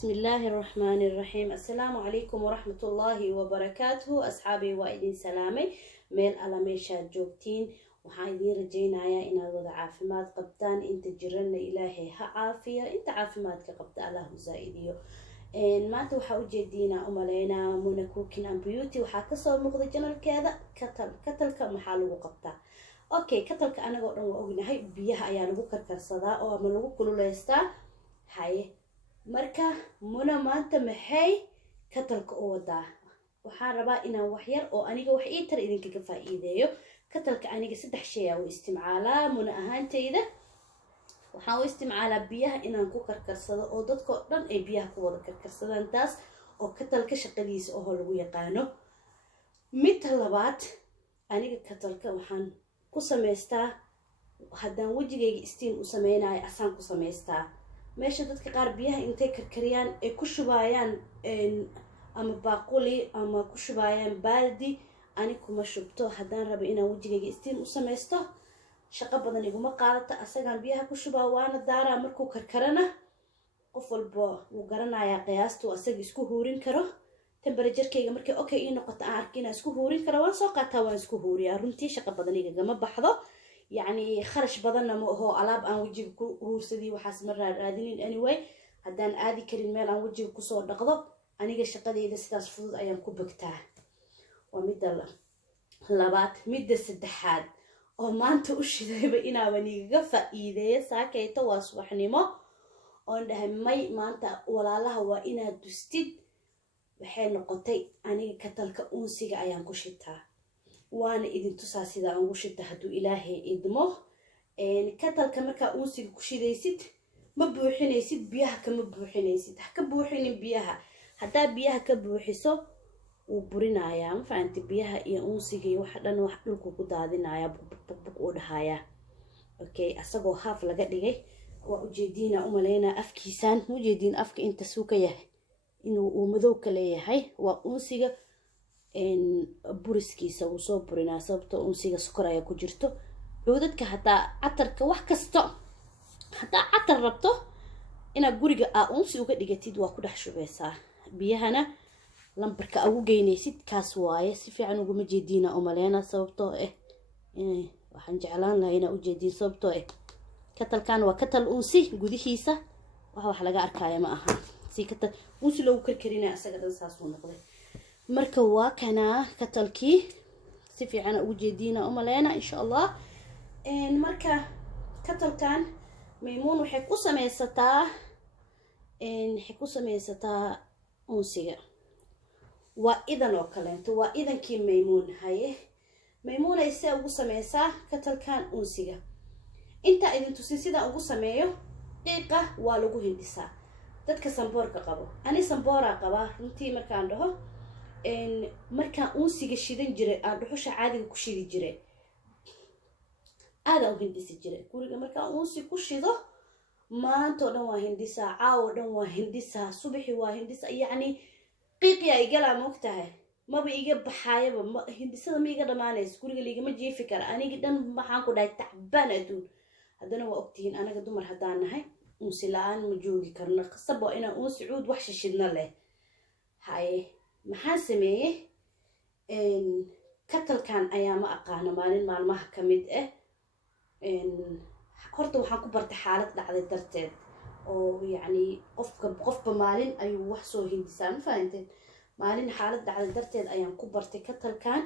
بسم الله الرحمن الرحيم. السلام عليكم ورحمة الله وبركاته. أصحابي وإدين سلامي ميل على ميشاد جوبتين وحايدين رجينايا إن هذا عافمات قبطان إنت جرنا إلهي ها عافية إنت عافمات كقبطان الله زائديو إن ما توحوا جدينا أملينا منكوكين أم بيوتي وحاكسوا مقضي جنال كذا كتل كمحل وقبطان أوكي كتل كأنا قلنا وأقولنا هاي بيها أيان بكر كرصدا أو أملو كله ليستا هاي marka muna maanta maxay katalka u wadaa waxaan rabaa inaan wax yar oo aniga wax ii tar idinkaga faa'iideeyo katalka aniga saddex shay ah oo isticmaalaa muna ahaantayda waxaan u isticmaalaa biyaha inaan ku karkarsado oo dadka dhan ay biyaha ku wada karkarsadaan taas oo katalka shaqadiisa oo lagu yaqaano mid labaad aniga katalka waxaan ku sameystaa haddaan wajigayga steam u sameeynayo asaan ku sameystaa meesha dadka qaar biyaha intay karkariyaan ay ku shubayaan ama baaquli ama ku shubayaan baaldi ani kuma shubto haddaan rabo inaan wajigayga steam u sameysto shaqo badan iguma qaadato asagaan biyaha ku shubaa waana daaraa markuu karkarana qof walba wuu garanayaa qiyaasta asaga isku huurin karo temperature-kayga markay okay ii noqoto aan arkin inaan isku huurin karo waan soo qaataa waan isku huuriyaa runtii shaqo badan igagama baxdo يعني خرج بدنا هو علاب أن وجهك هورسدي وحاس مرة رادين anyway هدان عادي كريم مال أن وجهك كسر نقضب أنا جش قدي إذا ستاس فضل أيام كوبكتاه ومدة لبات مدة سدحاد وما أنت وش ذا بقينا ونيجا فإذا ساكي تواصل ما عنده ماي ما أنت ولا له وإنا دستيد بحين نقطي أنا كتلك أنسيج أيام كشتها وانا إذن تساسي ذا عنوشد هدو إلهي إدمه كتلك مركا أونسيق كشيديسيد مبوحينيسيد بيها كمبوحينيسيد كبوحيني بيها حتى بيها كبوحيسو وبرينايا فأنت بيها إيا أونسيقي وحدان وحدلكو كدادينايا بقودهايا أوكي أساقو هاف لغاديغي وأجيدينا أمالينا أفكيسان وجيدين أفك إنت سوكيه إنو ومذوك ليهاي وأونسيقا إن بورسكيسا وصو برينا sababtoo unsiga sokor ayaa ku jirto cudadka hataa catarka wax kasto hataa catar rabto ina guriga unsi uga dhigatid waa ku dhex shubeysaa biyahana lambarka ugu geynaysid kaas waaye si fiican ugu ma jeedina oo maleena sababtoo waxaan jeclaan lahaa ina u jeedin sababtoo katalkan waa katal unsi gudihiisa wax laga arkayo ma aha si katal unsi loo karkarina asaga dhan saas uu noqday marka waa kana katalkii si fiican ugu jeedina umaleena insha Allah marka katalkan maymuun waxay ku sameysataa unsiga waa idan oo kaleento waa idankii maymuun haye maymuun ay si ugu sameysaa katalkan unsiga inta idin tusin sida ugu sameeyo qiiqa waa lagu hindisaa dadka samboorka qabo ani samboora qaba runtii markaan dhaho markaan unsiga shidan jiray aan dhuxusha caadiga ku shidi jiray aad u hindisi jiray guriga markaan unsi ku shido maanta oo dhan waa hindisaa caawo dhan waa hindisaa subaxi waa hindisaa yacni qiiqi ay galaa moogtahay maba iga baxaayaba hindisada ma iga dhamaanayso guriga ligama jiifi kara aniga dhan maxaan ku dhahay tacbaan adduun haddana waa ogtihiin anaga dumar haddaan nahay unsi la-aan ma joogi karno qasab waa inaan unsi cuud wax shishidna leh haye maxaan sameeyey katalkan ayaa ma aqaana maalin maalmaha ka mid horta waxaan ku bartay xaalad dhacday darteed oo yacni qofba maalin ayuu wax soo hindisaa ma fahanteen maalin xaalad dhacday darteed ayaan ku bartay katalkan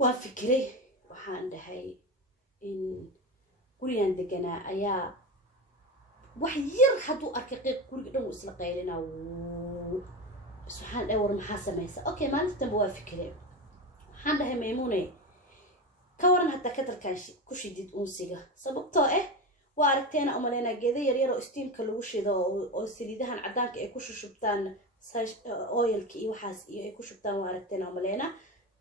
waan fikiray waxaan dhahay gurigan deganaa ayaa wax yar hadduu arkay qiiq guriga dhan uu isla qaylinaa سبحان الله ورم حاسة ميسا أوكي ما نفتن بوا فكرة حان ده ميمونة كورن حتى كتر كانش كوش جديد أنسيجا سبقتها وعرفتينا أمالينا جذي يريرو استيم كلوشي ذا أو سيديدهن عدانك كوش شبتان أويل كي وحاس كوش شبتان وعرفتينا أمالينا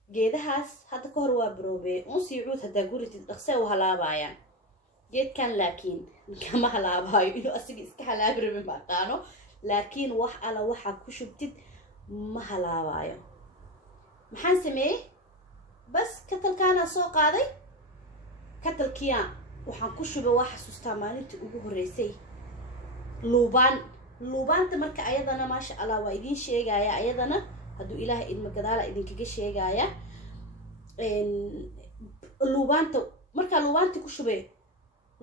جذي هاس حتى كهروا بروبي أنسي يعود هدا جوري تدخسه وهلابا يعني جد كان لكن كما هلابا يبينو أسيج إسكحلا بربي مقانو لكن وح على وح كوش بتد ما هلاوايو محن سميه بس كتل كان سوق هذا كتل كيان وحن كوش بواح سوستامانت وجوه الرئيسي لوبان luubaanta marka ayadana maasha allah waa idin sheegaya ayadana hadduu ilaahay idma gadaala idinkaga sheegaya luubaanta markaa luubaanta ku shubee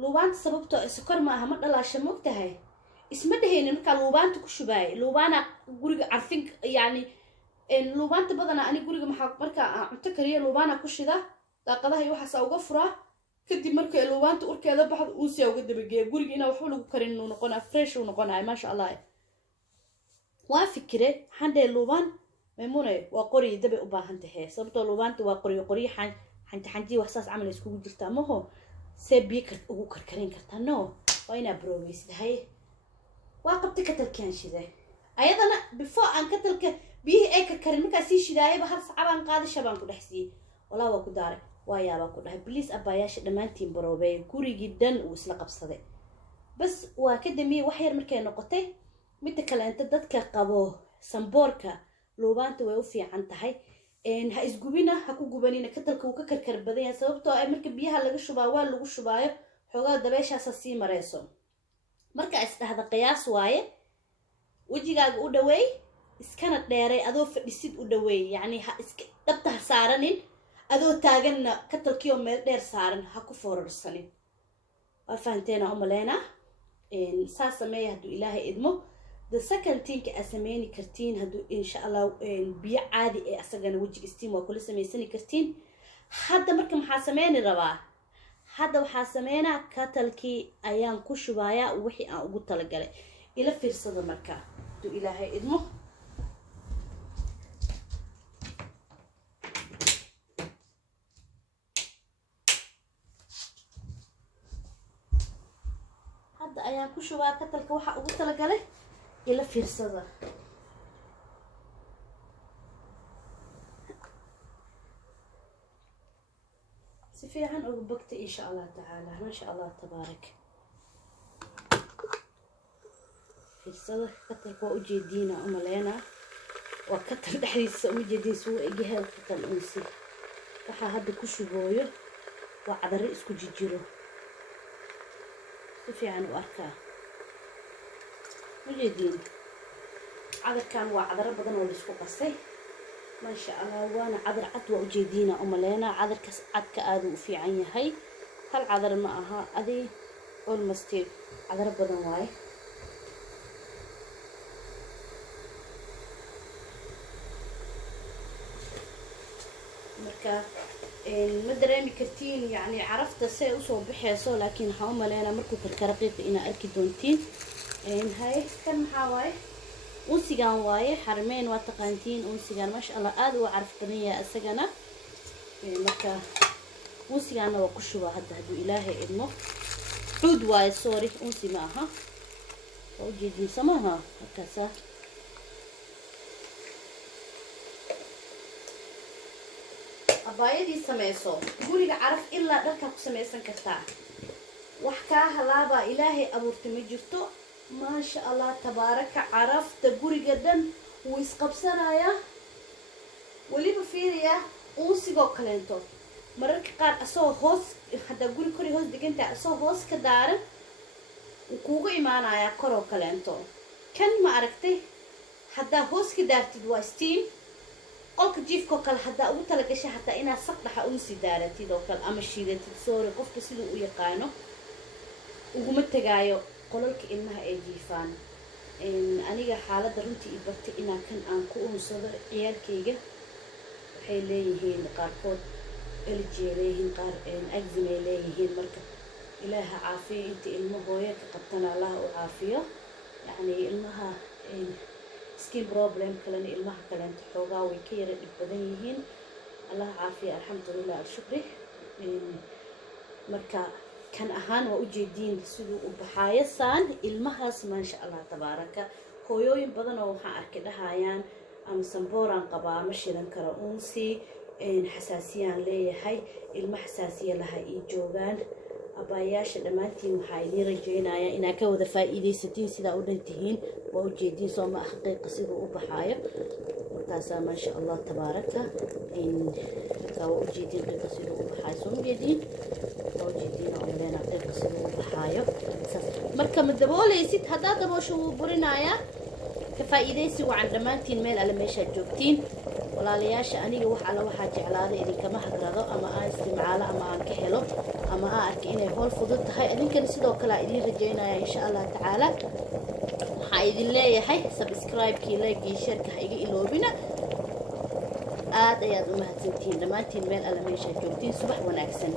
luubaanta sababtoo sokor ma aha ma dhalaasha mogtahay isma dhehaynin markaa luubaanta ku shubaay luubaana guriga carfin yani luubaanta badanaa ani guriga maxaa markaa aan cunto kariya luubaana ku shida daaqadaha iyo waxaasa uga furaa kadib markay luubaanta urkeeda baxda uusiyaa uga dabageeya guriga inaa waxba lagu karin uu noqonaa fresh uu noqonayo maasha allah waa fikire waxaan dhahay luubaan maymune waa qoriyo dabay u baahan tahay sababtoo luubaanta waa qoryo xanji wax saas camal iskugu jirtaa maho see biyo ugu karkarin kartaa no waa inaa baroobaysid haye waa qabta katalkaan shiday ayadana before aan katalka biyihii ay karkarin markaa sii shidaayaba hal sacabaan qaadi shabaan ku dhex siiyey walaa waa ku daaray waa yaabaa ku dhahay bliis abaayaasha dhammaantiin baroobeey gurigii dhan uu isla qabsaday bas waa ka damiyey wax yar markay noqotay midda kale inta dadka qabo samboorka luubaanta way u fiican tahay ha isgubina ha ku gubanina katalka uu ka karkar badan yahay sababtoo ay marka biyaha laga shubaa waa lagu shubaayo xoogaa dabeeshaasa sii mareyso marka isdhahda qiyaas waaye wejigaaga u dhaweey iskana dheeray adoo fadhisid u dhaweey yacni ha iska dhabta ha saaranin adoo taaganna katalkiioo meel dheer saaran ha ku foorarsanin waa fahanteena umaleena saas sameeya hadduu ilaahay idmo the second thing aad sameyni kartiin hadduu insha allah biyo caadi ee asagana wejiga steam waa kula samaysani kartiin hadda marka maxaa sameyni rabaa hadda waxaa sameynaa katalkii ayaan ku shubayaa wixii aan ugu talagalay ila fiirsada marka hadduu ilaahay idmo hadda ayaan ku shubaa katalka waxaa ugu talagalay ila fiirsada si fiican ugu bogta insha allah tacaala maasha allah tabaarak fiirsada katalka waa ujeediina umaleena waa katal dhexdiisa uma jeediin suu egyahay katal unsi waxaa hadda ku shubooyo waa cadaro isku jijiro si fiican u arkaa ujeediin cadarkan waa cadaro badan oo laisku qasay maasha allah waana cadar cad waa ujeediina umaleena cadarkaas cadka aada u fiican yahay hal cadar ma aha adi almost cadaro badan waaye marka ma dareemi kartiin yani carafta say usoo baxeyso laakiin waxaa umaleena markuu karkara qiiqa inaa arki doontiin hay kan maxaa waaye unsigan waaye xarmeyn waa taqaantiin unsigan maasha allah aada u caraf badan yahay isagana marka unsigaana waa ku shubaa hadda hadduu ilaahay idmo cuud waaye sorry unsi ma aha waa ujeediin samaha halkaasa abaayadii sameyso guriga caraf ilaa dharkaa ku samaysan kartaa wax kaa halaabaa ilaahay abuurta ma jirto maasha allah tabaaraka carafta guriga dhan wuu isqabsanayaa weliba fiiriya unsigoo kaleento mararka qaar asagoo hoos haddaa guri kori hoos degantaha asagoo hoos ka daaran wuu kuugu imaanayaa koroo kaleento kan ma aragtay haddaa hoos ka daartid waa steam qolka jiifkoo kale haddaa ugu talagashay hataa inaad saqdhaxa unsi daaratid oo kale ama shiidatid sorry qofka siduu u yaqaano uguma tegaayo qolalka ilmaha ay jiifaan aniga xaaladda runtii i bartay inaa kan aan ku unsado ciyaalkayga waxay leeyihiin qaarkood eljiay leeyihiin qaar agzimay leeyihiin marka ilaaha caafiyo inta ilmo hooyo ka qabtana allaha u caafiyo yacni ilmaha skin problem kalena ilmaha kaleenta xoogaa way ka yara dhib badan yihiin allaha caafiya alxamdulilah alshukri marka kan ahaan waa ujeediin siduu u baxaayo saan ilmahaas maasha allah tabaaraka hooyooyin badan oo waxaan arkay dhahayaan ama sambooraan qabaa ma shidan karo unsi xasaasiyaan leeyahay ilmo xasaasiya laha ii joogaan abaayaasha dhammaantiin waxaa idiin rajeynayaa inaad ka wada faa'iidaysatiin sidaa u dhan tihiin waa ujeediin soo ma ah qiiqa siduu u baxaayo markaasaa maasha allah tabaaraka markaa waa ujeediin qiiqa siduu u baxaayo soo ujeediin waa ujeediin oo maleena qiiqa siduu u baxaayo saas marka ma dabooleysid haddaa daboosho wuu burinayaa ka faa'iidaysi wacan dhammaantiin meel alle meeshaad joogtiin walaalayaasha aniga wax alla waxaa jeclaaday idinkama hagrado ama aan isticmaalo ama aan ka helo ama aan arka inay howl fudud tahay idinkana sidoo kale aan idiin rajaynaya insha allah tacaala waxaa idin leeyahay subscribe-kii like-gii share-ka ha iga iloobina aad ayaad u mahadsantihiin dhammaantiin meel alle meeshaad joogtiin subax wanaagsan